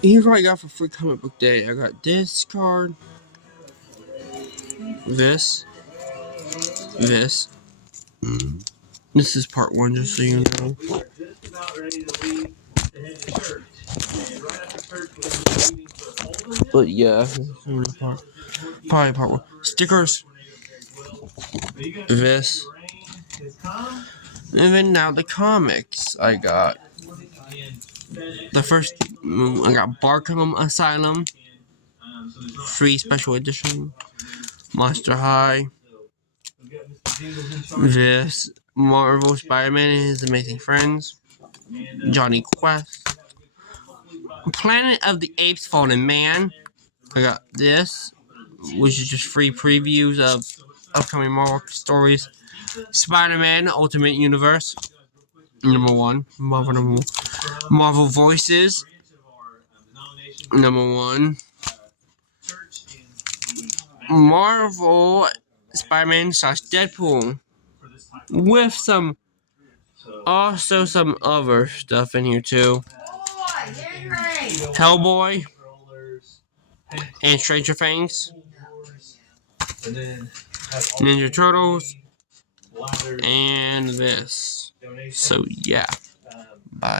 Here's what I got for free comic book day. I got this card, this. This is part 1, just so you know. But yeah, probably part 1. Stickers. This. And then now the comics I got. The first, I got Barkham Asylum, free special edition. Monster High. This, Marvel Spider-Man and His Amazing Friends. Johnny Quest. Planet of the Apes Fallen Man. I got this, which is just free previews of upcoming Marvel stories. Spider-Man Ultimate Universe. Number 1. Marvel number 1. Marvel Voices. Number 1. Marvel Spider-Man / Deadpool. With some other stuff in here too. Hellboy and Stranger Things. Ninja Turtles. And this. So yeah. Bye.